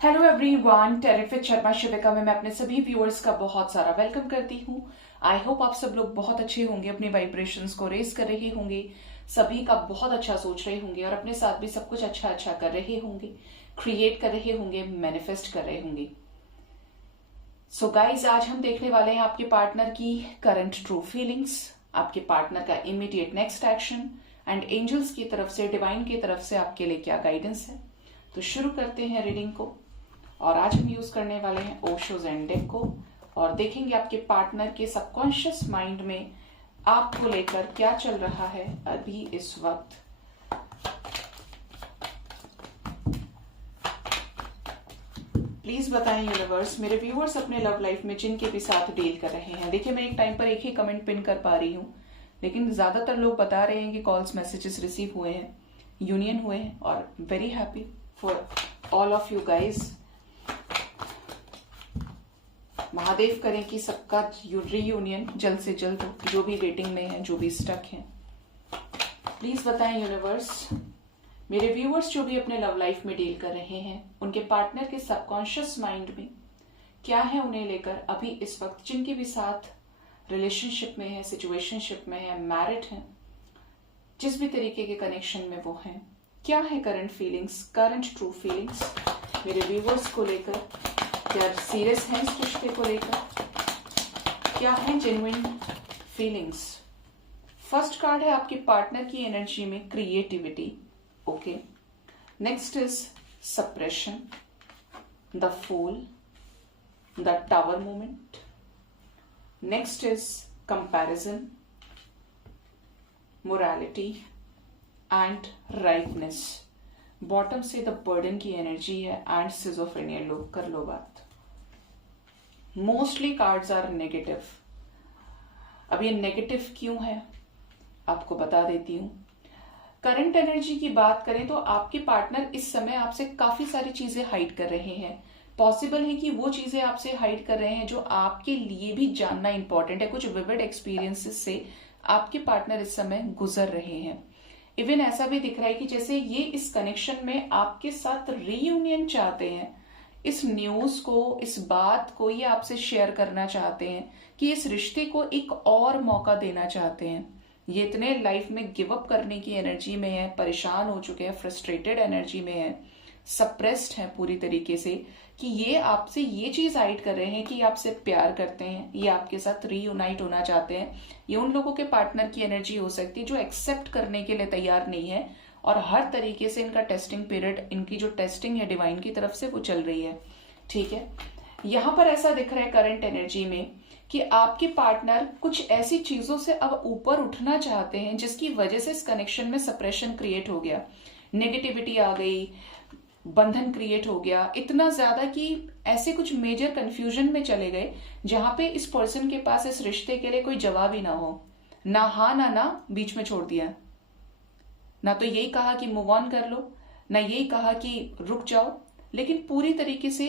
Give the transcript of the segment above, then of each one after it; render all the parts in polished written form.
Hello everyone, terrific Sharma शिविका में मैं अपने सभी व्यूअर्स का बहुत सारा वेलकम करती हूँ। आई होप आप सब लोग बहुत अच्छे होंगे, अपने वाइब्रेशंस को रेज कर रहे होंगे, सभी का बहुत अच्छा सोच रहे होंगे और अपने साथ भी सब कुछ अच्छा अच्छा कर रहे होंगे, क्रिएट कर रहे होंगे, मैनिफेस्ट कर रहे होंगे। सो गाइज, आज हम देखने वाले हैं आपके पार्टनर की करंट ट्रू फीलिंग्स, आपके पार्टनर का immediate next action and angels की तरफ से, डिवाइन की तरफ से आपके लिए क्या गाइडेंस है। तो शुरू करते हैं रीडिंग को। और आज हम यूज करने वाले हैं ओशो ज़ेन डेक को और देखेंगे आपके पार्टनर के सबकॉन्शियस माइंड में आपको लेकर क्या चल रहा है अभी इस वक्त। प्लीज बताएं यूनिवर्स, मेरे व्यूअर्स अपने लव लाइफ में जिनके भी साथ डील कर रहे हैं। देखिए, मैं एक टाइम पर एक ही कमेंट पिन कर पा रही हूँ, लेकिन ज्यादातर लोग बता रहे हैं कि कॉल्स मैसेजेस रिसीव हुए हैं, यूनियन हुए हैं और very happy for all of you guys. Mahadev करें कि सबका रीयूनियन जल्द से जल्द हो, जो भी वेटिंग में है, जो भी स्टक है। प्लीज बताएं यूनिवर्स, मेरे व्यूअर्स जो भी अपने लव लाइफ में डील कर रहे हैं, उनके पार्टनर के सबकॉन्शियस माइंड में क्या है उन्हें लेकर अभी इस वक्त, जिनके भी साथ रिलेशनशिप में है, सिचुएशनशिप में है, मैरिड है, जिस भी तरीके के कनेक्शन में वो हैं, क्या है current feelings, current true feelings मेरे व्यूअर्स को लेकर। क्या सीरियस है इस रिश्ते को लेकर, क्या है जेन्युइन फीलिंग्स। फर्स्ट कार्ड है आपके पार्टनर की एनर्जी में creativity, okay. Next is suppression, the fool, the tower movement. Next is comparison, morality and rightness. Bottom से द बर्डन की एनर्जी है एंड सिजोफ्रेनिया। लो कर लो बात। Mostly cards are negative. अब ये नेगेटिव क्यों है आपको बता देती हूं। करंट एनर्जी की बात करें तो आपके पार्टनर इस समय आपसे काफी सारी चीजें हाइड कर रहे हैं। पॉसिबल है कि वो चीजें आपसे हाइड कर रहे हैं जो आपके लिए भी जानना इंपॉर्टेंट है। कुछ विविड एक्सपीरियंसेस से आपके पार्टनर इस समय गुजर रहे हैं। इवन ऐसा भी दिख रहा है कि जैसे ये इस कनेक्शन में आपके साथ रीयूनियन चाहते हैं, इस न्यूज को, इस बात को ये आपसे शेयर करना चाहते हैं कि इस रिश्ते को एक और मौका देना चाहते हैं। ये इतने लाइफ में गिव अप करने की एनर्जी में है, परेशान हो चुके हैं, फ्रस्ट्रेटेड एनर्जी में है, सप्रेस्ड है पूरी तरीके से, कि ये आपसे ये चीज हाइड कर रहे हैं कि आपसे प्यार करते हैं, ये आपके साथ रीयूनाइट होना चाहते हैं। ये उन लोगों के पार्टनर की एनर्जी हो सकती है जो एक्सेप्ट करने के लिए तैयार नहीं है और हर तरीके से इनका टेस्टिंग पीरियड, इनकी जो टेस्टिंग है डिवाइन की तरफ से, वो चल रही है। ठीक है, यहां पर ऐसा दिख रहा है करंट एनर्जी में कि आपके पार्टनर कुछ ऐसी चीजों से अब ऊपर उठना चाहते हैं जिसकी वजह से इस कनेक्शन में सप्रेशन क्रिएट हो गया, नेगेटिविटी आ गई, बंधन क्रिएट हो गया इतना ज्यादा कि ऐसे कुछ मेजर कंफ्यूजन में चले गए जहां पे इस पर्सन के पास इस रिश्ते के लिए कोई जवाब ही ना हो। ना हाँ ना बीच में छोड़ दिया, ना तो यही कहा कि मूव ऑन कर लो, ना यही कहा कि रुक जाओ, लेकिन पूरी तरीके से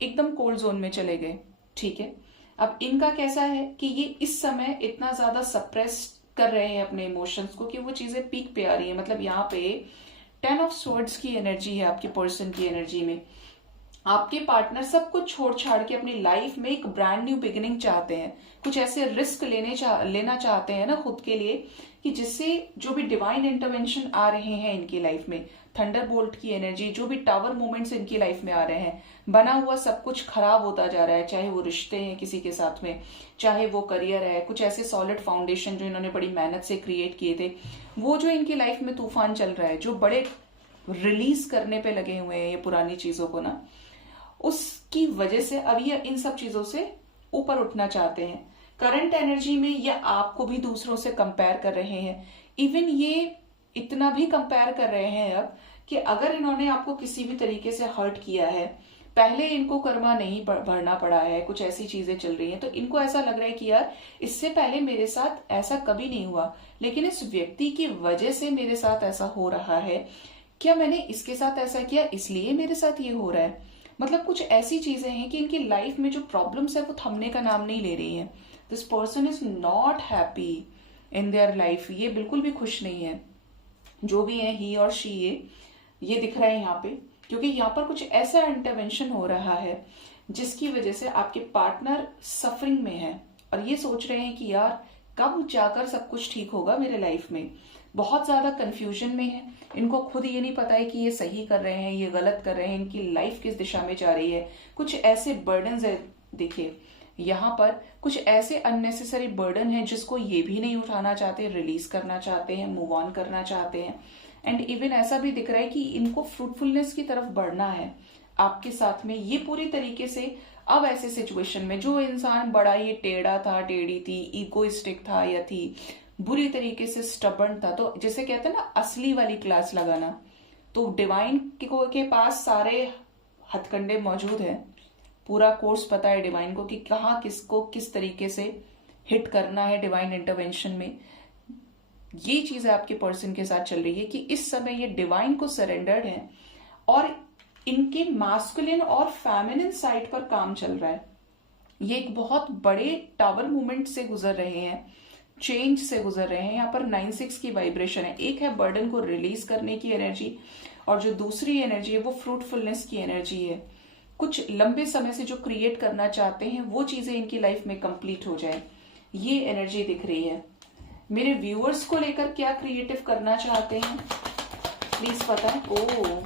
एकदम कोल्ड जोन में चले गए। ठीक है, अब इनका कैसा है कि ये इस समय इतना ज्यादा सप्रेस कर रहे हैं अपने इमोशंस को कि वो चीजें पीक पे आ रही है। मतलब यहाँ पे 10 ऑफ स्वॉर्ड्स की एनर्जी है आपके पर्सन की एनर्जी में। आपके पार्टनर सब कुछ छोड़ छाड़ के अपनी लाइफ में एक ब्रांड न्यू बिगिनिंग चाहते हैं, कुछ ऐसे रिस्क लेना चाहते हैं ना खुद के लिए, कि जिससे जो भी डिवाइन इंटरवेंशन आ रहे हैं इनकी लाइफ में, थंडर बोल्ट की एनर्जी, जो भी टावर मूवमेंट्स इनकी लाइफ में आ रहे हैं, बना हुआ सब कुछ खराब होता जा रहा है। चाहे वो रिश्ते हैं किसी के साथ में, चाहे वो करियर है, कुछ ऐसे सॉलिड फाउंडेशन जो इन्होंने बड़ी मेहनत से क्रिएट किए थे, वो जो इनकी लाइफ में तूफान चल रहा है, जो बड़े रिलीज करने पे लगे हुए हैं ये पुरानी चीजों को ना, उसकी वजह से अब ये इन सब चीजों से ऊपर उठना चाहते हैं। करंट एनर्जी में ये आपको भी दूसरों से कंपेयर कर रहे हैं। इवन ये इतना भी कंपेयर कर रहे हैं अब कि अगर इन्होंने आपको किसी भी तरीके से हर्ट किया है, पहले इनको कर्मा नहीं भरना पड़ा है, कुछ ऐसी चीजें चल रही हैं, तो इनको ऐसा लग रहा है कि यार इससे पहले मेरे साथ ऐसा कभी नहीं हुआ, लेकिन इस व्यक्ति की वजह से मेरे साथ ऐसा हो रहा है। क्या मैंने इसके साथ ऐसा किया इसलिए मेरे साथ ये हो रहा है? मतलब कुछ ऐसी चीजें हैं कि इनकी लाइफ में जो प्रॉब्लम्स है वो थमने का नाम नहीं ले रही हैं। This person is not happy in their life. ये बिल्कुल भी खुश नहीं है। जो भी है ही और शी, ये दिख रहा है यहाँ पे क्योंकि यहाँ पर कुछ ऐसा इंटरवेंशन हो रहा है जिसकी वजह से आपके पार्टनर सफरिंग में है और ये सोच रहे हैं कि यार कब जाकर सब कुछ ठीक होगा मेरे लाइफ में। बहुत ज्यादा कंफ्यूजन में है, इनको खुद ये नहीं पता है कि ये सही कर रहे हैं, ये गलत कर रहे हैं, इनकी लाइफ किस दिशा में जा रही है। कुछ ऐसे बर्डन्स है, देखिए यहाँ पर कुछ ऐसे अननेसेसरी बर्डन है जिसको ये भी नहीं उठाना चाहते, रिलीज करना चाहते हैं, मूव ऑन करना चाहते हैं। एंड इवन ऐसा भी दिख रहा है कि इनको फ्रूटफुलनेस की तरफ बढ़ना है आपके साथ में। ये पूरी तरीके से अब ऐसे सिचुएशन में जो इंसान बड़ा ही टेढ़ा था, टेढ़ी थी, इगोइस्टिक था या थी, बुरी तरीके से स्टबर्न था, तो जिसे कहते हैं ना असली वाली क्लास लगाना, तो डिवाइन के पास सारे हथकंडे मौजूद हैं। पूरा कोर्स पता है डिवाइन को कि कहाँ किसको किस तरीके से हिट करना है डिवाइन इंटरवेंशन में। ये चीज आपके पर्सन के साथ चल रही है कि इस समय ये डिवाइन को सरेंडर्ड है और इनके मास्कुलिन और फेमिनिन साइड पर काम चल रहा है। ये एक बहुत बड़े टावर मूवमेंट से गुजर रहे हैं, चेंज से गुजर रहे हैं। यहाँ पर 9-6 की वाइब्रेशन है। एक है बर्डन को रिलीज करने की एनर्जी और जो दूसरी एनर्जी है वो फ्रूटफुलनेस की एनर्जी है। कुछ लंबे समय से जो क्रिएट करना चाहते हैं वो चीजें इनकी लाइफ में कंप्लीट हो जाए, ये एनर्जी दिख रही है। मेरे व्यूअर्स को लेकर क्या क्रिएटिव करना चाहते हैं प्लीज बताएं।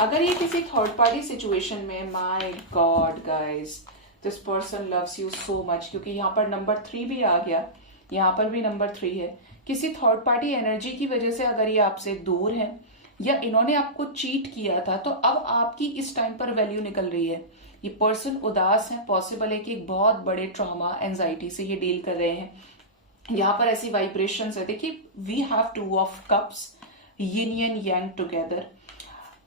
अगर ये किसी थर्ड पार्टी सिचुएशन में, my God guys, this person loves you so much, क्योंकि यहाँ पर नंबर 3 भी आ गया, यहाँ पर भी नंबर 3 है। किसी थर्ड पार्टी एनर्जी की वजह से अगर ये आपसे दूर है या इन्होंने आपको चीट किया था, तो अब आपकी इस टाइम पर वैल्यू निकल रही है। ये पर्सन उदास है, पॉसिबल है कि एक बहुत बड़े ट्रॉमा, एंजाइटी से ये डील कर रहे हैं। यहाँ पर ऐसी वाइब्रेशंस है, देखिए we have 2 of cups, yin and yang together,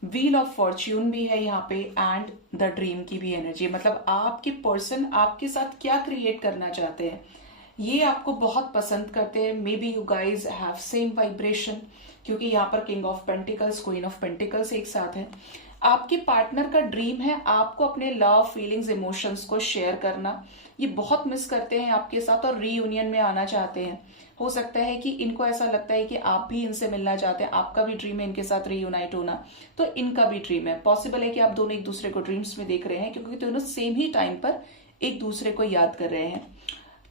wheel of fortune भी है यहाँ पे एंड द ड्रीम की भी एनर्जी। मतलब आपके पर्सन आपके साथ क्या क्रिएट करना चाहते हैं, ये आपको बहुत पसंद करते हैं। May be you guys have same vibration, क्योंकि यहाँ पर king of pentacles, queen of pentacles एक साथ है। आपके पार्टनर का ड्रीम है आपको अपने लव, फीलिंग्स, इमोशंस को शेयर करना। ये बहुत मिस करते हैं आपके साथ और रीयूनियन में आना चाहते हैं। हो सकता है कि इनको ऐसा लगता है कि आप भी इनसे मिलना चाहते हैं, आपका भी ड्रीम है इनके साथ रीयूनाइट होना, तो इनका भी ड्रीम है। पॉसिबल है कि आप दोनों एक दूसरे को ड्रीम्स में देख रहे हैं, क्योंकि दोनों सेम ही टाइम पर एक दूसरे को याद कर रहे हैं।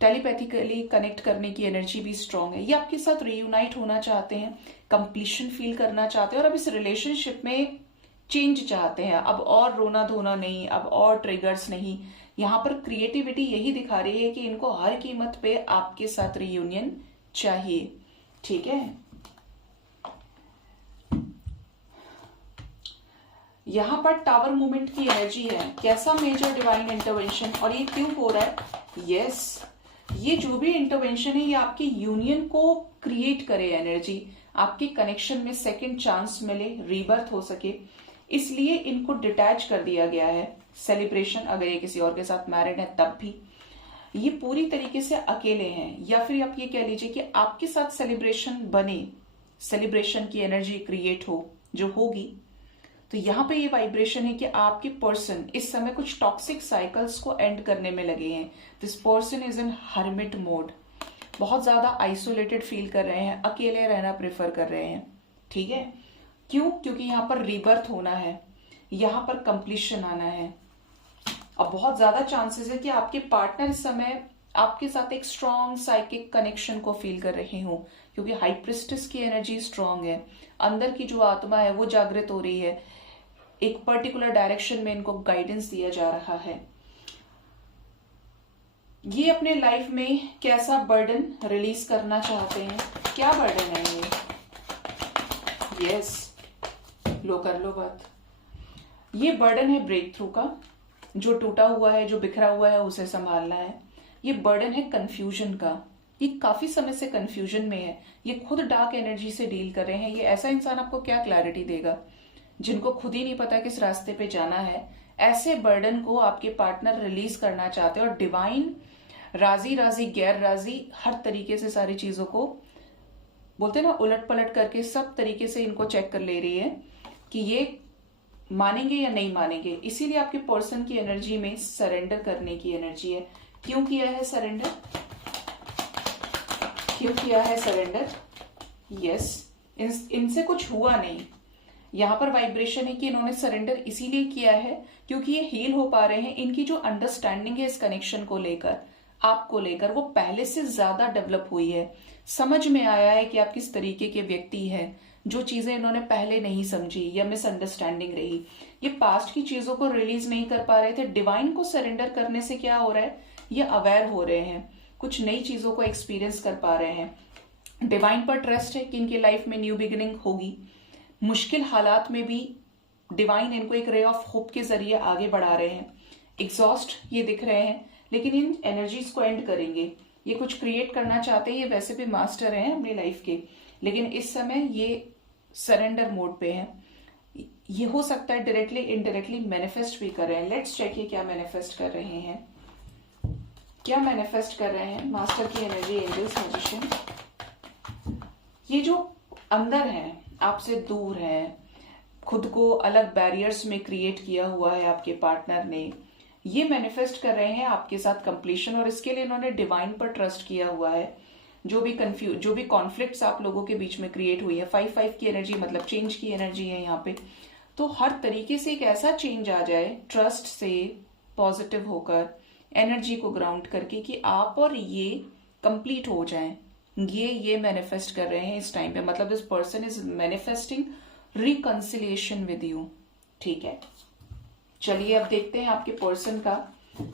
टेलीपैथिकली कनेक्ट करने की एनर्जी भी स्ट्रांग है। ये आपके साथ रीयूनाइट होना चाहते हैं, कंप्लीशन फील करना चाहते हैं और अब इस रिलेशनशिप में चेंज चाहते हैं। अब और रोना धोना नहीं, अब और ट्रिगर्स नहीं। यहाँ पर क्रिएटिविटी यही दिखा रही है कि इनको हर कीमत पे आपके साथ रीयूनियन चाहिए। ठीक है, यहां पर टावर मूवमेंट की एनर्जी है। कैसा मेजर डिवाइन इंटरवेंशन, और ये क्यों हो रहा है? यस, ये जो भी इंटरवेंशन है ये आपके यूनियन को क्रिएट करे एनर्जी, आपके कनेक्शन में सेकंड चांस मिले, रीबर्थ हो सके, इसलिए इनको डिटैच कर दिया गया है। सेलिब्रेशन, अगर ये किसी और के साथ मैरिड है तब भी ये पूरी तरीके से अकेले हैं, या फिर आप ये कह लीजिए कि आपके साथ सेलिब्रेशन बने, सेलिब्रेशन की एनर्जी क्रिएट हो, जो होगी। तो यहाँ पे ये वाइब्रेशन है कि आपके पर्सन इस समय कुछ टॉक्सिक साइकिल्स को एंड करने में लगे हैं। This person is in hermit mode, बहुत ज्यादा आइसोलेटेड फील कर रहे हैं, अकेले रहना प्रेफर कर रहे हैं। ठीक है, क्यों? क्योंकि यहाँ पर रीबर्थ होना है, यहाँ पर कंप्लीशन आना है। अब बहुत ज्यादा चांसेस है कि आपके पार्टनर इस समय आपके साथ एक स्ट्रॉन्ग साइकिक कनेक्शन को फील कर रहे हो, क्योंकि हाई प्रिस्टेस की एनर्जी स्ट्रॉन्ग है, अंदर की जो आत्मा है वो जागृत हो रही है, एक पर्टिकुलर डायरेक्शन में इनको गाइडेंस दिया जा रहा है। ये अपने लाइफ में कैसा बर्डन रिलीज करना चाहते हैं, क्या बर्डन है ये? यस, लो कर लो बात। ये बर्डन है ब्रेक थ्रू का, जो टूटा हुआ है, जो बिखरा हुआ है उसे संभालना है। ये बर्डन है कंफ्यूजन का, ये काफी समय से कंफ्यूजन में है, ये खुद डार्क एनर्जी से डील कर रहे हैं। ये ऐसा इंसान आपको क्या क्लैरिटी देगा, जिनको खुद ही नहीं पता किस रास्ते पे जाना है। ऐसे बर्डन को आपके पार्टनर रिलीज करना चाहते हैं और डिवाइन राजी राजी गैर राजी हर तरीके से सारी चीजों को बोलते हैं ना, उलट पलट करके सब तरीके से इनको चेक कर ले रही है कि ये मानेंगे या नहीं मानेंगे। इसीलिए आपके पर्सन की एनर्जी में सरेंडर करने की एनर्जी है। क्यों किया है सरेंडर? क्यों किया है सरेंडर? यस, इनसे कुछ हुआ नहीं, यहाँ पर वाइब्रेशन है कि इन्होंने सरेंडर इसीलिए किया है क्योंकि ये हील हो पा रहे हैं। इनकी जो अंडरस्टैंडिंग है इस कनेक्शन को लेकर, आपको लेकर, वो पहले से ज्यादा डेवलप हुई है। समझ में आया है कि आप किस तरीके के व्यक्ति हैं। जो चीजें इन्होंने पहले नहीं समझी या मिसअंडरस्टैंडिंग रही, ये पास्ट की चीजों को रिलीज नहीं कर पा रहे थे। डिवाइन को सरेंडर करने से क्या हो रहा है, ये अवेयर हो रहे हैं, कुछ नई चीजों को एक्सपीरियंस कर पा रहे हैं। डिवाइन पर ट्रस्ट है कि इनकी लाइफ में न्यू बिगिनिंग होगी। मुश्किल हालात में भी डिवाइन इनको एक रे ऑफ होप के जरिए आगे बढ़ा रहे हैं। एग्जॉस्ट ये दिख रहे हैं, लेकिन इन एनर्जीज को एंड करेंगे। ये कुछ क्रिएट करना चाहते हैं, ये वैसे भी मास्टर हैं अपनी लाइफ के, लेकिन इस समय ये सरेंडर मोड पे हैं। ये हो सकता है डायरेक्टली इनडायरेक्टली मैनिफेस्ट भी कर रहे हैं। लेट्स चेक ये क्या मैनिफेस्ट कर रहे हैं, क्या मैनिफेस्ट कर रहे हैं मास्टर की एनर्जी, एंजल्स, मैजिशियन। ये जो अंदर है, आपसे दूर है, खुद को अलग बैरियर्स में क्रिएट किया हुआ है आपके पार्टनर ने, ये मैनिफेस्ट कर रहे हैं आपके साथ कंप्लीशन। और इसके लिए इन्होंने डिवाइन पर ट्रस्ट किया हुआ है। जो भी कॉन्फ्लिक्ट्स आप लोगों के बीच में क्रिएट हुई है, 5-5 की एनर्जी मतलब चेंज की एनर्जी है यहाँ पे, तो हर तरीके से एक ऐसा चेंज आ जाए ट्रस्ट से, पॉजिटिव होकर, एनर्जी को ग्राउंड करके, कि आप और ये कंप्लीट हो जाएं। ये मैनिफेस्ट कर रहे हैं इस टाइम पे। मतलब this person is manifesting reconciliation with you. ठीक है, चलिए अब देखते हैं आपके पर्सन का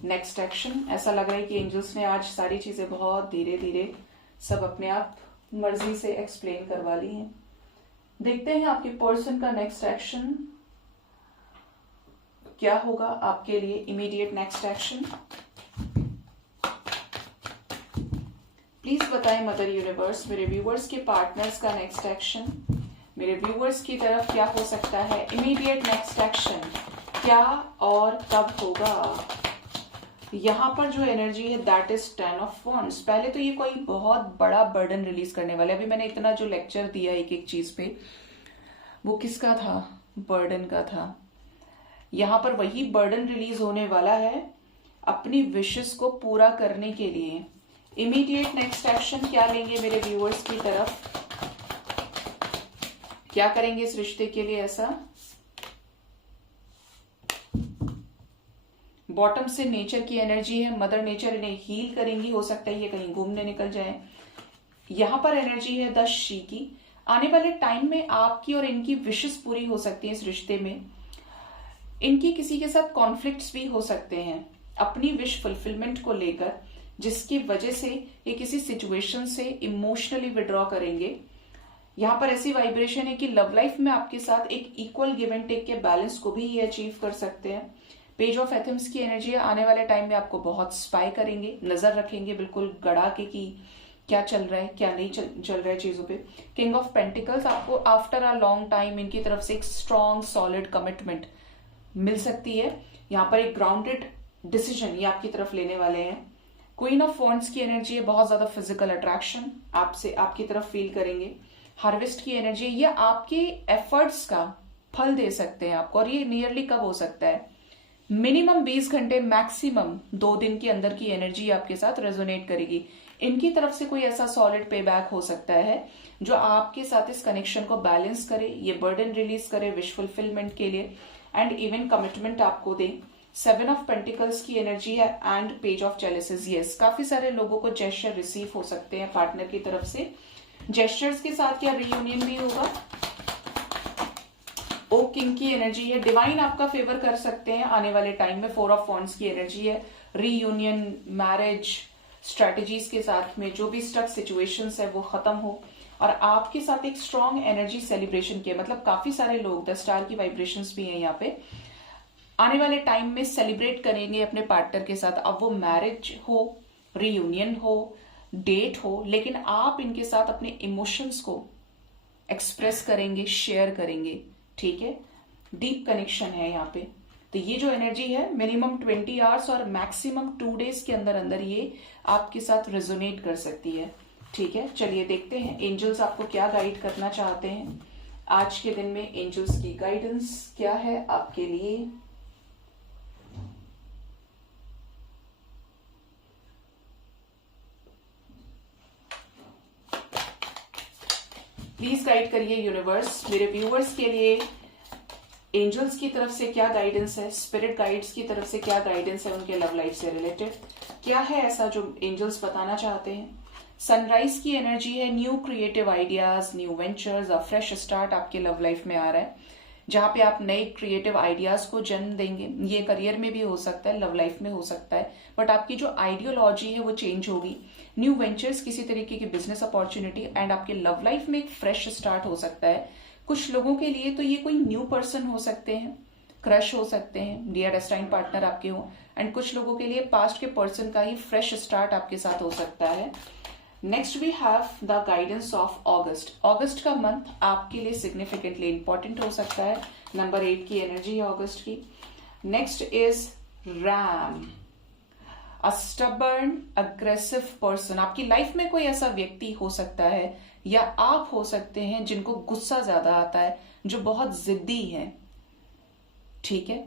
नेक्स्ट एक्शन। ऐसा लग रहा है कि एंजल्स ने आज सारी चीजें बहुत धीरे धीरे सब अपने आप मर्जी से एक्सप्लेन करवा ली हैं। देखते हैं आपके पर्सन का नेक्स्ट एक्शन क्या होगा आपके लिए। इमीडिएट नेक्स्ट एक्शन प्लीज बताएं मदर यूनिवर्स, मेरे व्यूवर्स के पार्टनर्स का नेक्स्ट एक्शन मेरे व्यूवर्स की तरफ क्या हो सकता है। इमीडिएट नेक्स्ट एक्शन क्या और कब होगा। यहां पर जो एनर्जी है दैट इज 10 ऑफ वॉन्ड्स। पहले तो ये कोई बहुत बड़ा बर्डन रिलीज करने वाले, अभी मैंने इतना जो लेक्चर दिया एक एक चीज पे, वो किसका था, बर्डन का था। यहां पर वही बर्डन रिलीज होने वाला है अपनी विशेस को पूरा करने के लिए। इमीडिएट नेक्स्ट एक्शन क्या लेंगे मेरे व्यूअर्स की तरफ, क्या करेंगे इस रिश्ते के लिए ऐसा। बॉटम से नेचर की एनर्जी है, मदर नेचर इन्हें हील करेंगी। हो सकता है ये कहीं घूमने निकल जाए। यहां पर एनर्जी है 10 शी की। आने वाले टाइम में आपकी और इनकी विशेस पूरी हो सकती है इस रिश्ते में। इनकी किसी के साथ कॉन्फ्लिक्ट्स भी हो सकते हैं अपनी विश फुलफिलमेंट को लेकर, जिसकी वजह से ये किसी सिचुएशन से इमोशनली विड्रॉ करेंगे। यहां पर ऐसी वाइब्रेशन है कि लव लाइफ में आपके साथ एक इक्वल गिव एंड टेक के बैलेंस को भी ये अचीव कर सकते हैं। पेज ऑफ एथम्स की एनर्जी है, आने वाले टाइम में आपको बहुत स्पाई करेंगे, नजर रखेंगे बिल्कुल गड़ा के कि क्या चल रहा है क्या नहीं चल रहा है चीजों पे। किंग ऑफ पेंटिकल्स, आपको आफ्टर अ लॉन्ग टाइम इनकी तरफ से एक स्ट्रॉन्ग सॉलिड कमिटमेंट मिल सकती है। यहाँ पर एक ग्राउंडेड डिसीजन ये आपकी तरफ लेने वाले हैं। क्वीन ऑफ वॉन्ड्स की एनर्जी है, बहुत ज्यादा फिजिकल अट्रैक्शन आपसे आपकी तरफ फील करेंगे। हार्वेस्ट की एनर्जी, ये आपके एफर्ट्स का फल दे सकते हैं आपको। और ये नियरली कब हो सकता है, मिनिमम 20 घंटे, मैक्सिमम 2 दिन के अंदर की एनर्जी आपके साथ रेजोनेट करेगी। इनकी तरफ से कोई ऐसा सॉलिड पे बैक हो सकता है जो आपके साथ इस कनेक्शन को बैलेंस करे, ये बर्डन रिलीज करे विश फुलफिलमेंट के लिए, एंड इवन कमिटमेंट आपको दे। 7 ऑफ पेंटिकल्स की एनर्जी है एंड पेज ऑफ जेलसिस। यस, काफी सारे लोगों को जेस्चर रिसीव हो सकते हैं पार्टनर की तरफ से। जेस्चर्स के साथ क्या रियूनियन भी होगा। ओ किंग की एनर्जी है, डिवाइन आपका फेवर कर सकते हैं आने वाले टाइम में। 4 ऑफ वॉन्ड्स की एनर्जी है, रीयूनियन, मैरिज स्ट्रेटेजीज के साथ में जो भी स्टक सिचुएशंस है वो खत्म हो और आपके साथ एक स्ट्रॉन्ग एनर्जी सेलिब्रेशन के, मतलब काफी सारे लोग 10 स्टार की वाइब्रेशंस भी हैं यहाँ पे, आने वाले टाइम में सेलिब्रेट करेंगे अपने पार्टनर के साथ। अब वो मैरिज हो, रीयूनियन हो, डेट हो, लेकिन आप इनके साथ अपने इमोशंस को एक्सप्रेस करेंगे, शेयर करेंगे। ठीक है, डीप कनेक्शन है यहाँ पे। तो ये जो एनर्जी है मिनिमम 20 आवर्स और मैक्सिमम 2 डेज के अंदर अंदर ये आपके साथ रेजोनेट कर सकती है। ठीक है, चलिए देखते हैं एंजल्स आपको क्या गाइड करना चाहते हैं आज के दिन में। एंजल्स की गाइडेंस क्या है आपके लिए। प्लीज गाइड करिए यूनिवर्स मेरे व्यूअर्स के लिए एंजल्स की तरफ से क्या गाइडेंस है, स्पिरिट गाइड्स की तरफ से क्या गाइडेंस है उनके लव लाइफ से रिलेटेड, क्या है ऐसा जो एंजल्स बताना चाहते हैं। सनराइज की एनर्जी है, new creative ideas, new ventures, अ फ्रेश स्टार्ट आपके लव लाइफ में आ रहा है, जहां पे आप नए क्रिएटिव आइडियाज को जन्म देंगे। ये करियर में भी हो सकता है, लव लाइफ में हो सकता है, बट आपकी जो आइडियोलॉजी है वो चेंज होगी। न्यू वेंचर्स, किसी तरीके की बिजनेस अपॉर्चुनिटी, एंड आपके लव लाइफ में एक फ्रेश स्टार्ट हो सकता है। कुछ लोगों के लिए तो ये कोई न्यू पर्सन हो सकते हैं, क्रश हो सकते हैं, डियर डेस्टाइन पार्टनर आपके हो, एंड कुछ लोगों के लिए पास्ट के पर्सन का ही फ्रेश स्टार्ट आपके साथ हो सकता है। Next we have the guidance of August. August का मंथ आपके लिए सिग्निफिकेंटली इंपॉर्टेंट हो सकता है। नंबर 8 की एनर्जी है ऑगस्ट की। Next is RAM, a stubborn aggressive person. आपकी लाइफ में कोई ऐसा व्यक्ति हो सकता है या आप हो सकते हैं जिनको गुस्सा ज्यादा आता है, जो बहुत जिद्दी है, ठीक है।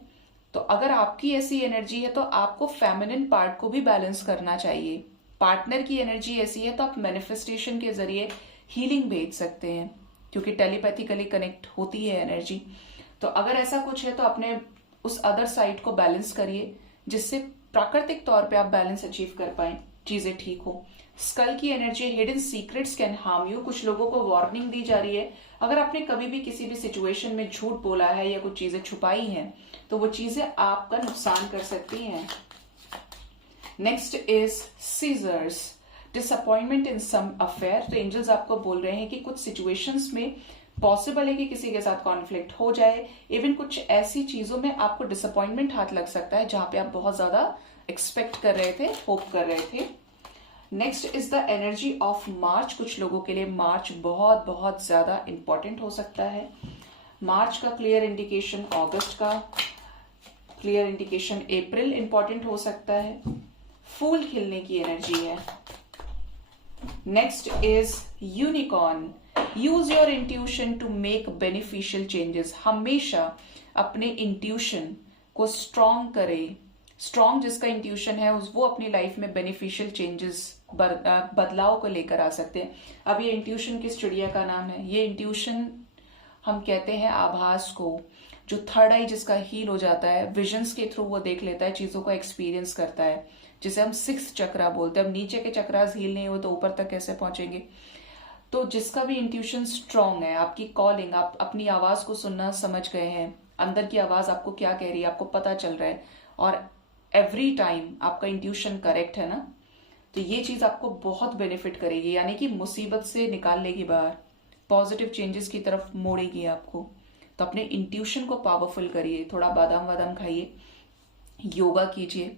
तो अगर आपकी ऐसी एनर्जी है तो आपको फेमिनिन पार्ट को भी बैलेंस करना चाहिए। पार्टनर की एनर्जी ऐसी है तो आप मैनिफेस्टेशन के जरिए हीलिंग भेज सकते हैं, क्योंकि टेलीपैथिकली कनेक्ट होती है एनर्जी। तो अगर ऐसा कुछ है तो अपने उस अदर साइड को बैलेंस करिए, जिससे प्राकृतिक तौर पे आप बैलेंस अचीव कर पाए, चीजें ठीक हो। स्कल की energy, hidden secrets can harm you. कुछ लोगों को वार्निंग दी जा रही है, अगर आपने कभी भी किसी भी सिचुएशन में झूठ बोला है या कुछ चीजें छुपाई हैं तो वो चीजें आपका नुकसान कर सकती हैं। Next is seizures, disappointment in some affair. तो एंजल्स आपको बोल रहे हैं कि कुछ सिचुएशंस में पॉसिबल है कि किसी के साथ कॉन्फ्लिक्ट हो जाए, इवन कुछ ऐसी चीजों में आपको डिसअपॉइंटमेंट हाथ लग सकता है जहां पे आप बहुत ज्यादा एक्सपेक्ट कर रहे थे, होप कर रहे थे। Next is the energy of March. कुछ लोगों के लिए मार्च बहुत बहुत ज्यादा इंपॉर्टेंट हो सकता है। मार्च का क्लियर इंडिकेशन, अगस्त का क्लियर इंडिकेशन, अप्रैल इंपॉर्टेंट हो सकता है। फूल खिलने की एनर्जी है। Next is unicorn, use your intuition to make beneficial changes. हमेशा अपने इंट्यूशन को स्ट्रॉन्ग करे। स्ट्रॉन्ग जिसका इंट्यूशन है वो अपनी लाइफ में बेनिफिशियल चेंजेस, बदलाव को लेकर आ सकते हैं। अब ये इंट्यूशन किस चिड़िया का नाम है? ये इंट्यूशन हम कहते हैं आभास को, जो थर्ड आई जिसका हील हो जाता है, विजन्स के थ्रू वो देख लेता है, चीजों को एक्सपीरियंस करता है, जिसे हम सिक्स्थ चक्रा बोलते हैं। अब नीचे के चक्रास हील नहीं हुए तो ऊपर तक कैसे पहुंचेंगे? तो जिसका भी इंट्यूशन स्ट्रांग है, आपकी कॉलिंग, आप अपनी आवाज को सुनना समझ गए हैं, अंदर की आवाज आपको क्या कह रही है आपको पता चल रहा है, और एवरी टाइम आपका इंट्यूशन करेक्ट है ना, तो ये चीज आपको बहुत बेनिफिट करेगी, यानी कि मुसीबत से निकाल लेगी बाहर, पॉजिटिव चेंजेस की तरफ मोड़ेगी आपको। तो अपने इंट्यूशन को पावरफुल करिए, थोड़ा बादाम वादाम खाइए, योगा कीजिए,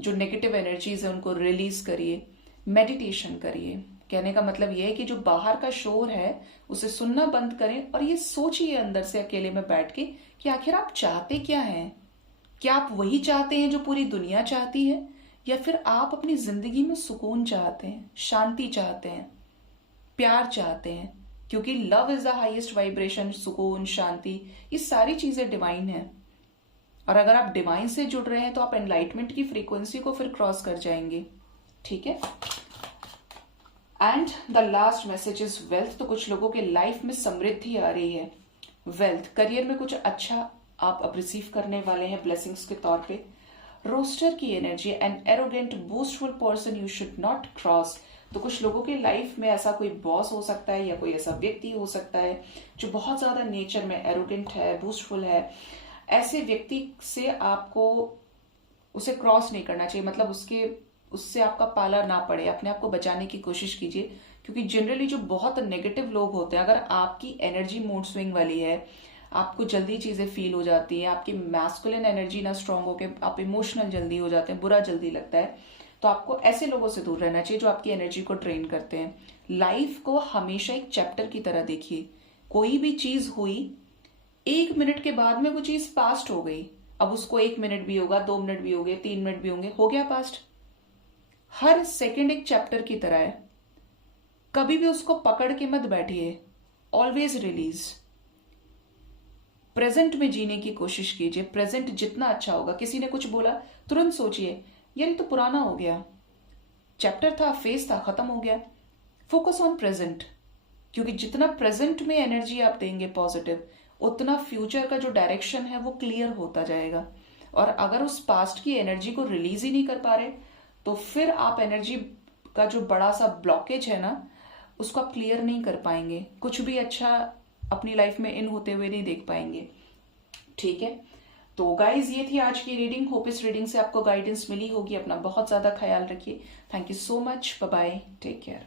जो नेगेटिव एनर्जीज है उनको रिलीज करिए, मेडिटेशन करिए। कहने का मतलब ये है कि जो बाहर का शोर है उसे सुनना बंद करें और ये सोचिए अंदर से अकेले में बैठ के कि आखिर आप चाहते क्या हैं। क्या आप वही चाहते हैं जो पूरी दुनिया चाहती है, या फिर आप अपनी जिंदगी में सुकून चाहते हैं, शांति चाहते हैं, प्यार चाहते हैं? क्योंकि love is the highest vibration, सुकून, शांति, ये सारी चीजें डिवाइन है। और अगर आप डिवाइन से जुड़ रहे हैं तो आप एनलाइटमेंट की फ्रीक्वेंसी को फिर क्रॉस कर जाएंगे, ठीक है। And the last message is wealth. तो कुछ लोगों के लाइफ में समृद्धि आ रही है, वेल्थ, करियर में कुछ अच्छा आप अब रिसीव करने वाले हैं ब्लेसिंग्स के तौर पे। रोस्टर की energy, an arrogant boastful person you should not cross. तो कुछ लोगों के लाइफ में ऐसा कोई बॉस हो सकता है या कोई ऐसा व्यक्ति हो सकता है जो बहुत ज्यादा नेचर में एरोगेंट है, बूस्टफुल है। ऐसे व्यक्ति से आपको उसे क्रॉस नहीं करना चाहिए, मतलब उससे आपका पाला ना पड़े, अपने आप को बचाने की कोशिश कीजिए। क्योंकि जनरली जो बहुत नेगेटिव लोग होते हैं, अगर आपकी एनर्जी मूड स्विंग वाली है, आपको जल्दी चीजें फील हो जाती है, आपकी मैस्कुलिन एनर्जी ना स्ट्रांग होके आप इमोशनल जल्दी हो जाते हैं, बुरा जल्दी लगता है, तो आपको ऐसे लोगों से दूर रहना चाहिए जो आपकी एनर्जी को ड्रेन करते हैं। लाइफ को हमेशा एक चैप्टर की तरह देखिए। कोई भी चीज हुई, 1 मिनट के बाद में वो चीज पास्ट हो गई, अब उसको 1 मिनट भी होगा, 2 मिनट भी हो गए, 3 मिनट भी होंगे, हो गया पास्ट। हर सेकंड एक चैप्टर की तरह है, कभी भी उसको पकड़ के मत बैठिए, ऑलवेज रिलीज। प्रेजेंट में जीने की कोशिश कीजिए, प्रेजेंट जितना अच्छा होगा। किसी ने कुछ बोला, तुरंत सोचिए यार ये तो पुराना हो गया, चैप्टर था, फेज था, खत्म हो गया। फोकस ऑन प्रेजेंट, क्योंकि जितना प्रेजेंट में एनर्जी आप देंगे पॉजिटिव, उतना फ्यूचर का जो डायरेक्शन है वो क्लियर होता जाएगा। और अगर उस पास्ट की एनर्जी को रिलीज ही नहीं कर पा रहे तो फिर आप एनर्जी का जो बड़ा सा ब्लॉकेज है ना उसको आप क्लियर नहीं कर पाएंगे, कुछ भी अच्छा अपनी लाइफ में इन होते हुए नहीं देख पाएंगे। ठीक है, तो गाइज ये थी आज की रीडिंग। होप इस रीडिंग से आपको गाइडेंस मिली होगी। अपना बहुत ज्यादा ख्याल रखिए। Thank you so much. Bye bye, take care.